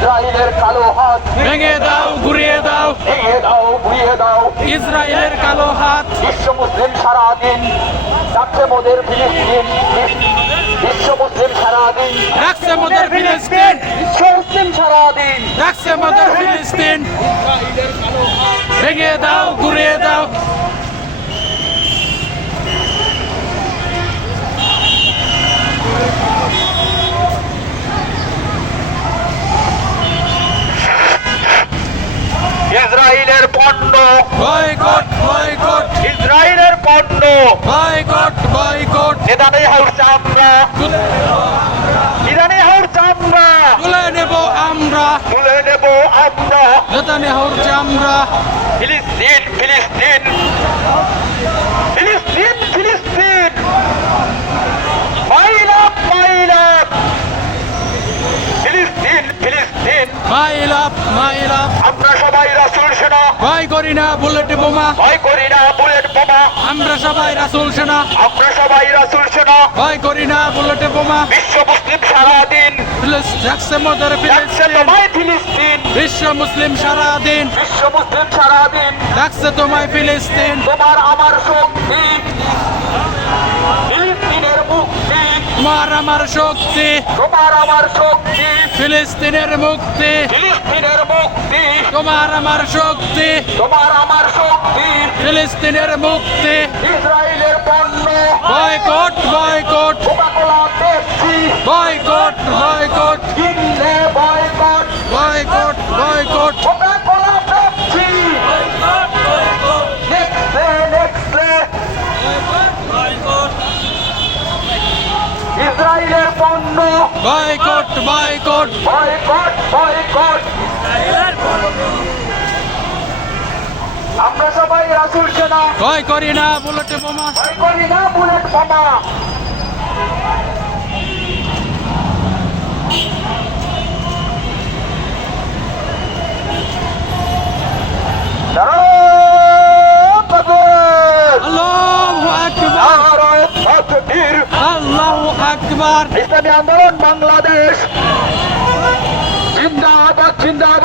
ইসরায়েলের কালো হাত ভেঙে দাও ঘুরিয়ে দাও। ভেঙে দাও ঘুরিয়ে দাও। ইসরায়েলের কালো হাত। বিশ্ব মুসলিম সারাদিন ডাকছে মোদের ফিলিস্তিন। বিশ্ব মুসলিম সারাদিন রাখছে মোদের ফিলিস্তিন। বিশ্ব মুসলিম সারাদিন রাখছে মোদের ফিলিস্তিন। ভেঙে দাও ঘুরিয়ে দাও। ইসরায়েলের পণ্য। Boycott boycott. ইসরায়েলের পণ্য। Boycott boycott. নেতানে হাউস চামড়া। ইরানি চামড়া। তুলে নেব আমরা। তুলে নেব আমরা। চামড়া। ফিলিস্তিন ফিলিস্তিন। ফিলিস্তিন ফিলিস্তিন। মাইলাপ মাইলাপ ফিলিস্তিন ফিলিস্তিন। মাইল আপ মাইল আপ। আমরা সবাই করি না বুলেট বোমা। ভয় করি না বুলেট বোমা। আমরা সবাই রাসুল সেনা। আমরা সবাই রাসুল সেনা। ভয় করি না বুলেট বোমা। বিশ্ব মুসলিম সারাদিন। রাখছে মোদের ফিলিস্তিন। বিশ্ব মুসলিম সারাদিন। বিশ্ব মুসলিম সারাদিন। রাখছে তোমায় ফিলিস্তিন। তোমার আমার শক্তি। তোমার আমার শক্তি। তোমার আমার শক্তি। ফিলিস্তিনের মুক্তি। ফিলিস্তিনের মুক্তি। তোমার আমার শক্তি। তোমার আমার শক্তি। ফিলিস্তিনের মুক্তি। ইসরায়েলের পণ্য পণ্য। Boycott boycott. Boycott boycott. আমরা সবাই রাসুল সেনা। ভয় করি না বুলেট বোমা। ভয় করি না বুলেট বোমা। আকবার ইসলামী আন্দোলন বাংলাদেশ। জিন্দাবাদ জিন্দাবাদ।